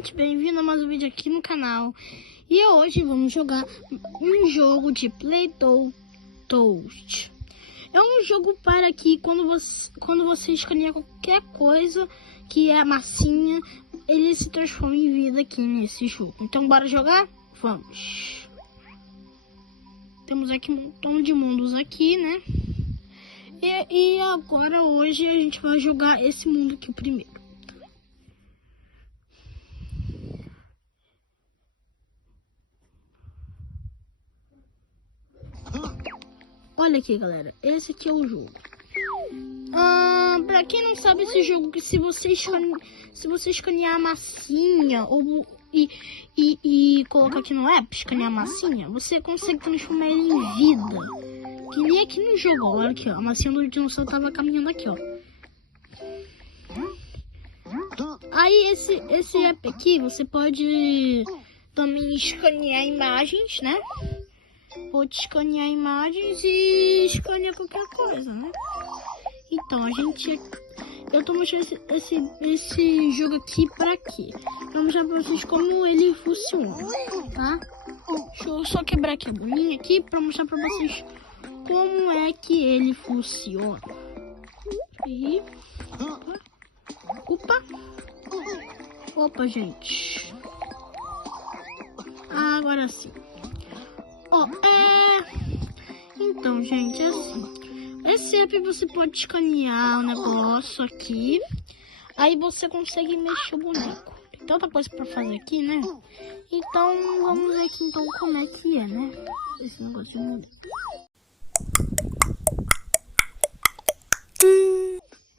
gente, bem-vindo a mais um vídeo aqui no canal. E hoje vamos jogar um jogo de Play-Doh Toast. É um jogo para que quando você escaneia qualquer coisa que é massinha, ele se transforma em vida aqui nesse jogo. Então bora jogar? Vamos. Temos aqui um montão de mundos aqui, né? E agora hoje a gente vai jogar esse mundo aqui primeiro. Olha aqui, galera, esse aqui é o jogo. Pra quem não sabe, esse jogo, que se você escanear a massinha e colocar aqui no app, escanear a massinha, você consegue transformar ele em vida. Que nem aqui no jogo, olha aqui, ó, a massinha do dinossauro tava caminhando aqui, ó. Aí esse app aqui, você pode também escanear imagens, né? Pode escanear imagens e escanear qualquer coisa, né? Então, eu tô mostrando esse jogo aqui pra quê? Vou mostrar pra vocês como ele funciona, tá? Deixa eu só quebrar aqui a bolinha aqui pra mostrar pra vocês como é que ele funciona. E... Opa, gente. Agora sim. Então, gente, assim, esse app você pode escanear o negócio aqui, aí você consegue mexer o boneco. Tem tanta coisa pra fazer aqui, né? Então, vamos ver aqui então como é que é, né? Esse negócio de boneco.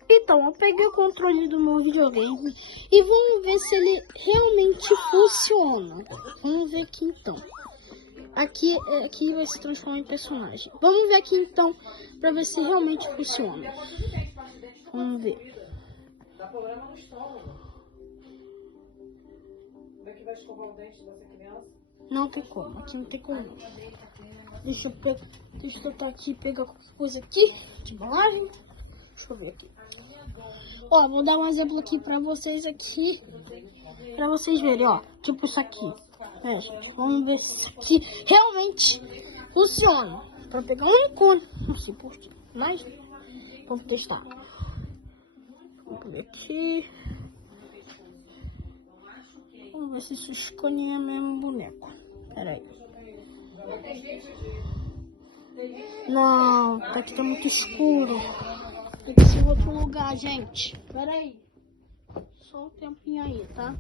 Então, eu peguei o controle do meu videogame e vamos ver se ele realmente funciona. Vamos ver aqui então. Aqui vai se transformar em personagem. Vamos ver aqui então, pra ver se realmente funciona. Vamos ver. Dá problema no estômago. Como é que vai escovar o dente dessa criança? Não tem como, aqui não tem como. Deixa eu tentar aqui, pegar qualquer coisa aqui, de embalagem. Deixa eu ver aqui. Ó, vou dar um exemplo aqui pra vocês aqui, pra vocês verem, ó. Tipo isso aqui. Gente, vamos ver se isso aqui realmente funciona. Pra pegar um ícone. Não sei por quê, mas vamos testar. Vamos ver aqui. Vamos ver se isso escaneia mesmo o boneco. Pera aí. Não, aqui tá muito escuro. Tem que ser em outro lugar, gente. Pera aí. Só um tempinho aí, tá?